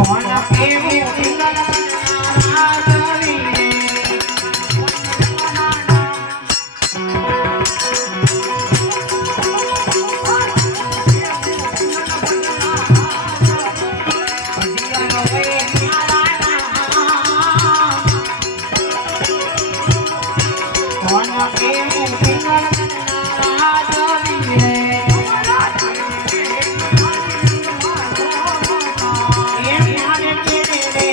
I'm not